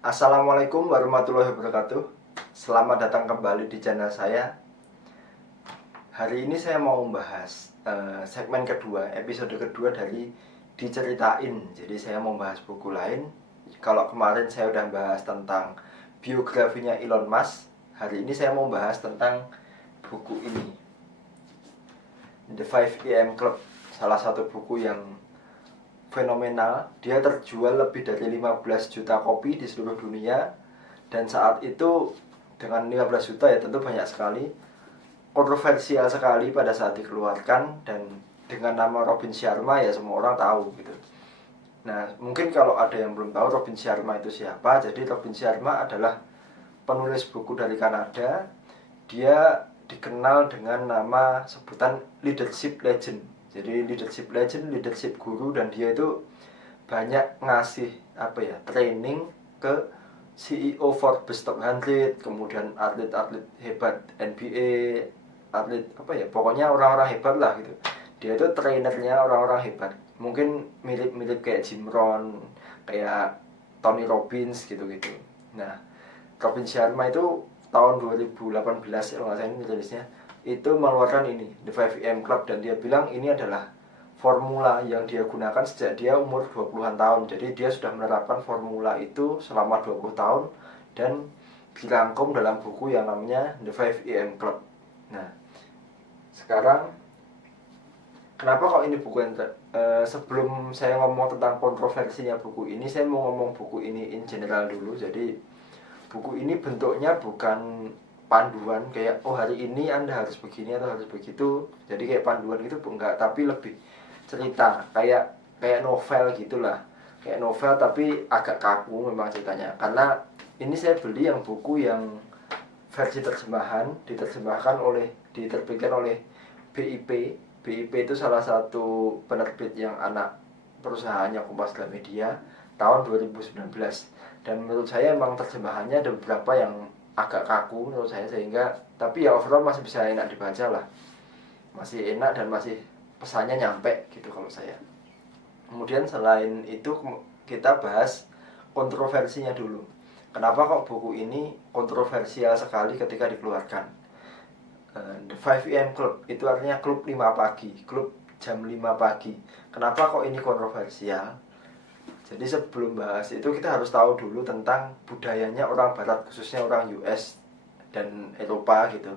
Assalamualaikum warahmatullahi wabarakatuh. Selamat datang kembali di channel saya. Hari ini saya mau membahas segmen kedua, episode kedua dari Diceritain. Jadi saya mau membahas buku lain. Kalau kemarin saya udah bahas tentang biografinya Elon Musk, hari ini saya mau membahas tentang buku ini, The 5 AM Club. Salah satu buku yang fenomenal. Dia terjual lebih dari 15 juta kopi di seluruh dunia. Dan saat itu dengan 15 juta ya tentu banyak sekali. Kontroversial sekali pada saat dikeluarkan. Dan dengan nama Robin Sharma ya semua orang tahu gitu. Nah mungkin kalau ada yang belum tahu Robin Sharma itu siapa. Jadi Robin Sharma adalah penulis buku dari Kanada. Dia dikenal dengan nama sebutan leadership legend. Jadi leadership legend, leadership guru, dan dia itu banyak ngasih training ke CEO Forbes Top 100, kemudian atlet-atlet hebat NBA, atlet pokoknya orang-orang hebat lah gitu. Dia itu trainernya orang-orang hebat. Mungkin mirip-mirip kayak Jim Rohn, kayak Tony Robbins gitu-gitu. Nah, Robin Sharma itu tahun 2018 kalau nggak salah ini rilisnya, itu mengeluarkan ini The 5 AM Club, dan dia bilang ini adalah formula yang dia gunakan sejak dia umur 20-an tahun. Jadi dia sudah menerapkan formula itu selama 20 tahun dan dirangkum dalam buku yang namanya The 5 AM Club. Nah, sekarang kenapa kok ini buku yang sebelum saya ngomong tentang kontroversinya buku ini, saya mau ngomong buku ini in general dulu. Jadi buku ini bentuknya bukan panduan kayak hari ini Anda harus begini atau harus begitu. Jadi kayak panduan gitu enggak, tapi lebih cerita kayak kayak novel gitulah. Kayak novel tapi agak kaku memang ceritanya. Karena ini saya beli yang buku yang versi terjemahan, diterbitkan oleh BIP. BIP itu salah satu penerbit yang anak perusahaannya Kompas Gramedia tahun 2019. Dan menurut saya emang terjemahannya ada beberapa yang agak kaku menurut saya, sehingga tapi ya overall masih bisa enak dibaca lah, masih enak dan masih pesannya nyampe gitu kalau saya. Kemudian selain itu kita bahas kontroversinya dulu. Kenapa kok buku ini kontroversial sekali ketika dikeluarkan? The 5 AM Club itu artinya klub 5 pagi, klub jam 5 pagi. Kenapa kok ini kontroversial? Jadi sebelum bahas itu kita harus tahu dulu tentang budayanya orang barat, khususnya orang US dan Eropa gitu.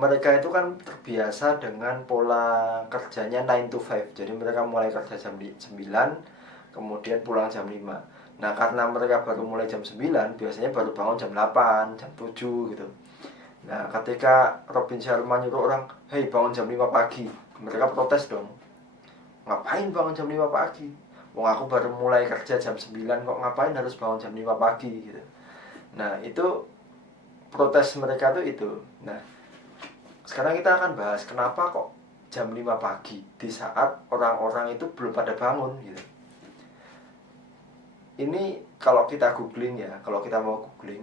Mereka itu kan terbiasa dengan pola kerjanya 9 to 5. Jadi mereka mulai kerja jam 9, kemudian pulang jam 5. Nah karena mereka baru mulai jam 9, biasanya baru bangun jam 8, jam 7 gitu. Nah ketika Robin Sharma nyuruh orang, "Hei bangun jam 5 pagi", mereka protes dong. "Ngapain bangun jam 5 pagi? Wong aku baru mulai kerja jam 9 kok, ngapain harus bangun jam 5 pagi gitu." Nah itu protes mereka tuh itu. Nah sekarang kita akan bahas kenapa kok jam 5 pagi di saat orang-orang itu belum pada bangun gitu. Ini kalau kita googling ya, kalau kita mau googling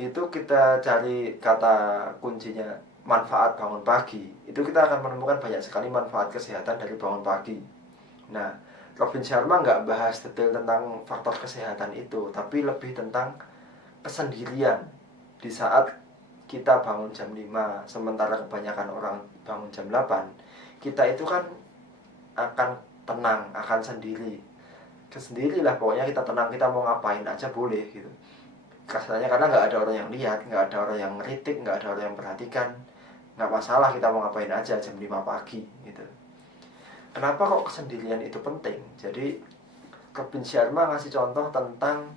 itu kita cari kata kuncinya manfaat bangun pagi, itu kita akan menemukan banyak sekali manfaat kesehatan dari bangun pagi. Nah Robin Sharma nggak bahas detail tentang faktor kesehatan itu, tapi lebih tentang kesendirian di saat kita bangun jam 5, sementara kebanyakan orang bangun jam 8. Kita itu kan akan tenang, akan sendiri. Kesendirilah pokoknya, kita tenang, kita mau ngapain aja boleh gitu. Kasarnya karena nggak ada orang yang lihat, nggak ada orang yang ngeritik, nggak ada orang yang perhatikan. Nggak masalah kita mau ngapain aja jam 5 pagi gitu. Kenapa kok kesendirian itu penting? Jadi Robin Sharma ngasih contoh tentang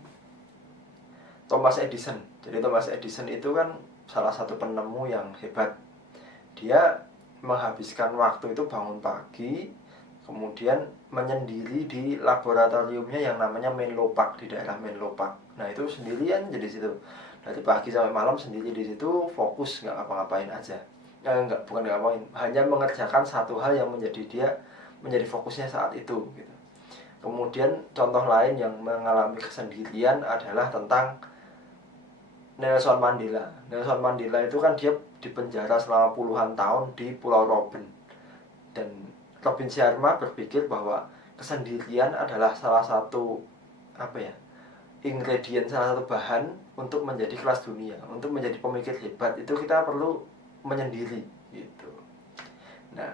Thomas Edison. Jadi Thomas Edison itu kan salah satu penemu yang hebat. Dia menghabiskan waktu itu bangun pagi, kemudian menyendiri di laboratoriumnya yang namanya Menlo Park, di daerah Menlo Park. Nah itu sendirian jadi situ. Dari pagi sampai malam sendiri di situ, fokus nggak ngapa-ngapain aja. Nggak, bukan nggak ngapain, hanya mengerjakan satu hal yang menjadi fokusnya saat itu gitu. Kemudian contoh lain yang mengalami kesendirian adalah tentang Nelson Mandela. Nelson Mandela itu kan dia dipenjara selama puluhan tahun di Pulau Robben. Dan Robin Sharma berpikir bahwa kesendirian adalah salah satu ingredient, salah satu bahan untuk menjadi kelas dunia, untuk menjadi pemikir hebat itu kita perlu menyendiri gitu. Nah,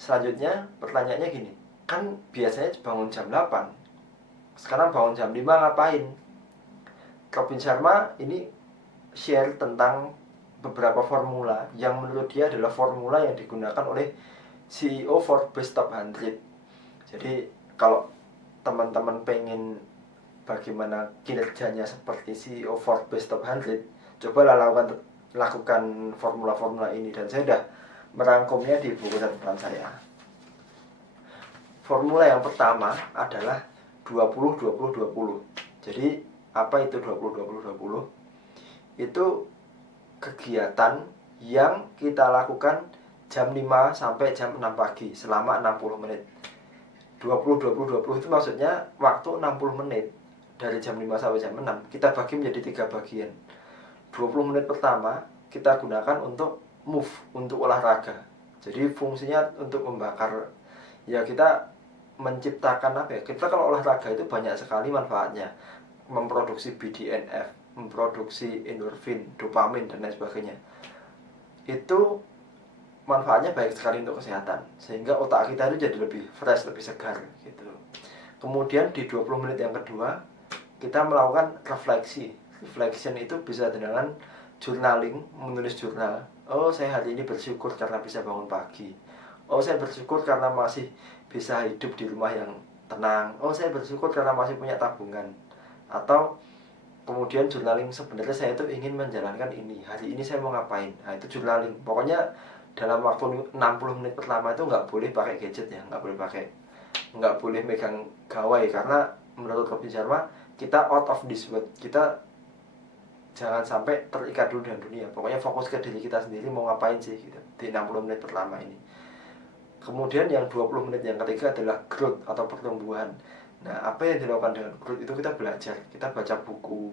selanjutnya pertanyaannya gini, kan biasanya bangun jam 8, sekarang bangun jam 5 ngapain? Robin Sharma ini share tentang beberapa formula yang menurut dia adalah formula yang digunakan oleh CEO Forbes Top 100. Jadi kalau teman-teman pengen bagaimana kinerjanya seperti CEO Forbes Top 100, cobalah lakukan formula-formula ini, dan saya sudah merangkumnya di buku catatan saya. Formula yang pertama adalah 20-20-20. Jadi apa itu 20-20-20? Itu kegiatan yang kita lakukan jam 5 sampai jam 6 pagi selama 60 menit. 20-20-20 itu maksudnya waktu 60 menit dari jam 5 sampai jam 6 kita bagi menjadi 3 bagian. 20 menit pertama kita gunakan untuk move, untuk olahraga. Jadi fungsinya untuk membakar, ya kita menciptakan apa ya, kita kalau olahraga itu banyak sekali manfaatnya, memproduksi BDNF, memproduksi endorfin, dopamin, dan lain sebagainya. Itu manfaatnya baik sekali untuk kesehatan, sehingga otak kita itu jadi lebih fresh, lebih segar gitu. Kemudian di 20 menit yang kedua kita melakukan refleksi. Reflection itu bisa dengan journaling, menulis jurnal. Oh, saya hari ini bersyukur karena bisa bangun pagi. Oh, saya bersyukur karena masih bisa hidup di rumah yang tenang. Oh, saya bersyukur karena masih punya tabungan. Atau kemudian journaling, sebenarnya saya itu ingin menjalankan ini, hari ini saya mau ngapain. Nah, itu journaling. Pokoknya dalam waktu 60 menit pertama itu nggak boleh pakai gadget ya, nggak boleh megang gawai, karena menurut Robin Sharma kita out of this world, kita jangan sampai terikat dulu dengan dunia. Pokoknya fokus ke diri kita sendiri, mau ngapain sih gitu, di 60 menit pertama ini. Kemudian yang 20 menit yang ketiga adalah growth atau pertumbuhan. Nah, apa yang dilakukan dengan growth itu kita belajar, kita baca buku,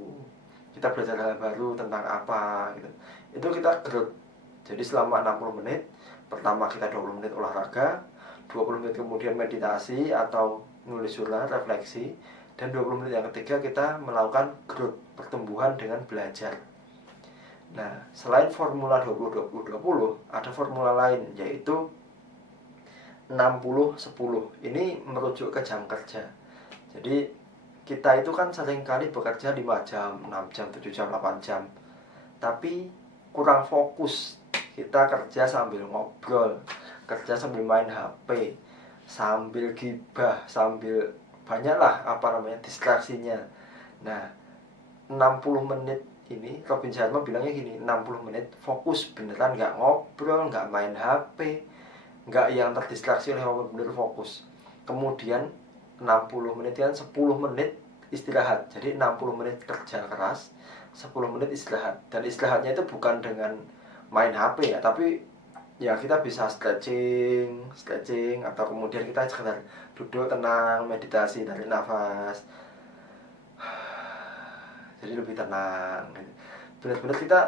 kita belajar hal baru tentang apa gitu. Itu kita growth. Jadi selama 60 menit pertama kita 20 menit olahraga, 20 menit kemudian meditasi atau nulis jurnal, refleksi, dan 20 menit yang ketiga kita melakukan growth, pertumbuhan dengan belajar. Nah, selain formula 20-20-20, ada formula lain, yaitu 60-10. Ini merujuk ke jam kerja. Jadi kita itu kan seringkali bekerja 5 jam, 6 jam, 7 jam, 8 jam, tapi kurang fokus. Kita kerja sambil ngobrol, kerja sambil main HP, sambil gibah, sambil banyaklah distraksinya. Nah, 60 menit ini Robin Sharma bilangnya gini, 60 menit fokus beneran, nggak ngobrol, nggak main HP, nggak yang terdistraksi oleh apa, bener fokus. Kemudian 60 menit kan 10 menit istirahat. Jadi 60 menit kerja keras, 10 menit istirahat. Dan istirahatnya itu bukan dengan main HP ya, tapi ya kita bisa stretching atau kemudian kita sekedar duduk tenang, meditasi, tarik nafas, jadi lebih tenang gitu. Benar-benar kita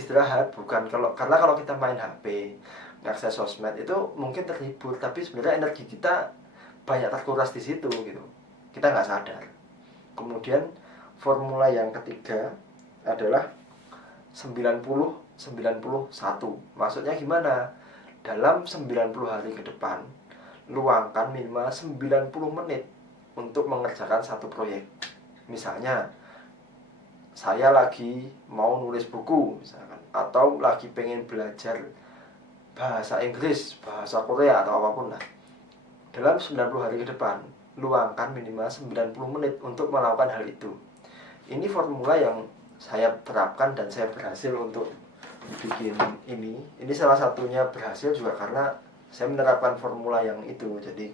istirahat, bukan karena kalau kita main HP, ngakses sosmed itu mungkin terhibur, tapi sebenarnya energi kita banyak terkuras di situ gitu, kita nggak sadar. Kemudian formula yang ketiga adalah 90-91. Maksudnya gimana? Dalam 90 hari ke depan luangkan minimal 90 menit untuk mengerjakan satu proyek. Misalnya saya lagi mau nulis buku misalkan, atau lagi pengen belajar bahasa Inggris, bahasa Korea, atau apapun lah. Dalam 90 hari ke depan luangkan minimal 90 menit untuk melakukan hal itu. Ini formula yang saya terapkan dan saya berhasil untuk bikin ini. Ini salah satunya berhasil juga karena saya menerapkan formula yang itu. Jadi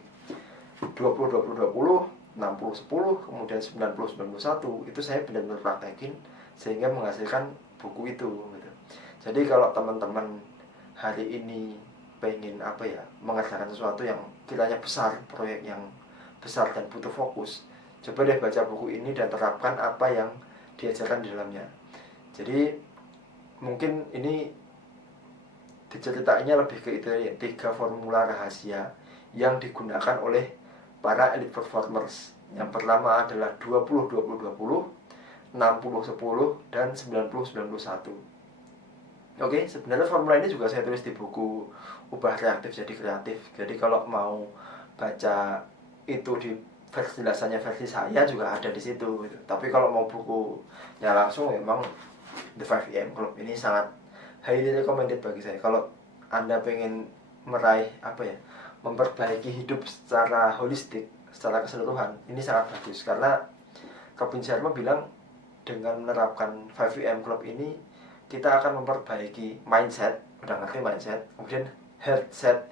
20-20-20, 60-10, kemudian 90-91, itu saya benar-benar praktekin sehingga menghasilkan buku itu gitu. Jadi kalau teman-teman hari ini pengen mengerjakan sesuatu yang kiranya besar, proyek yang besar dan butuh fokus, coba deh baca buku ini dan terapkan apa yang diajarkan di dalamnya. Jadi mungkin ini diceritainnya lebih ke itu ya, 3 formula rahasia yang digunakan oleh para elite performers Yang pertama adalah 20-20-20, 60-10, dan 90-91. Oke, sebenarnya formula ini juga saya tulis di buku Ubah Reaktif Jadi Kreatif. Jadi kalau mau baca itu di versi jelasannya versi saya juga ada di situ gitu. Tapi kalau mau bukunya langsung memang The 5am Club ini sangat highly recommended bagi saya. Kalau Anda pengen meraih memperbaiki hidup secara holistik, secara keseluruhan, ini sangat bagus karena Robin Sharma bilang dengan menerapkan 5am Club ini kita akan memperbaiki mindset, udah ngerti mindset, kemudian headset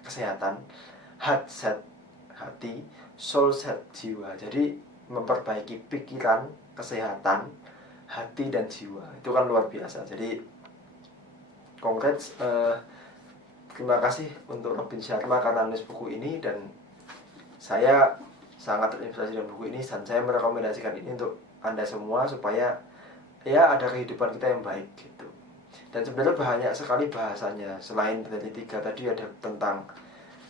kesehatan, heart set hati, soul set jiwa. Jadi memperbaiki pikiran, kesehatan, hati dan jiwa. Itu kan luar biasa. Jadi congrats, terima kasih untuk Robin Sharma karena nulis buku ini, dan saya sangat terinspirasi dengan buku ini dan saya merekomendasikan ini untuk Anda semua supaya ya ada kehidupan kita yang baik gitu. Dan sebenarnya banyak sekali bahasanya selain dari 3 tadi, ada tentang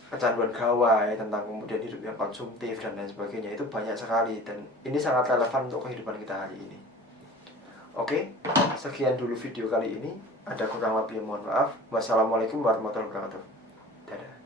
kecanduan gawai, tentang kemudian hidup yang konsumtif dan lain sebagainya. Itu banyak sekali dan ini sangat relevan untuk kehidupan kita hari ini. Oke, sekian dulu video kali ini. Ada kurang lebih mohon maaf. Wassalamualaikum warahmatullahi wabarakatuh. Dadah.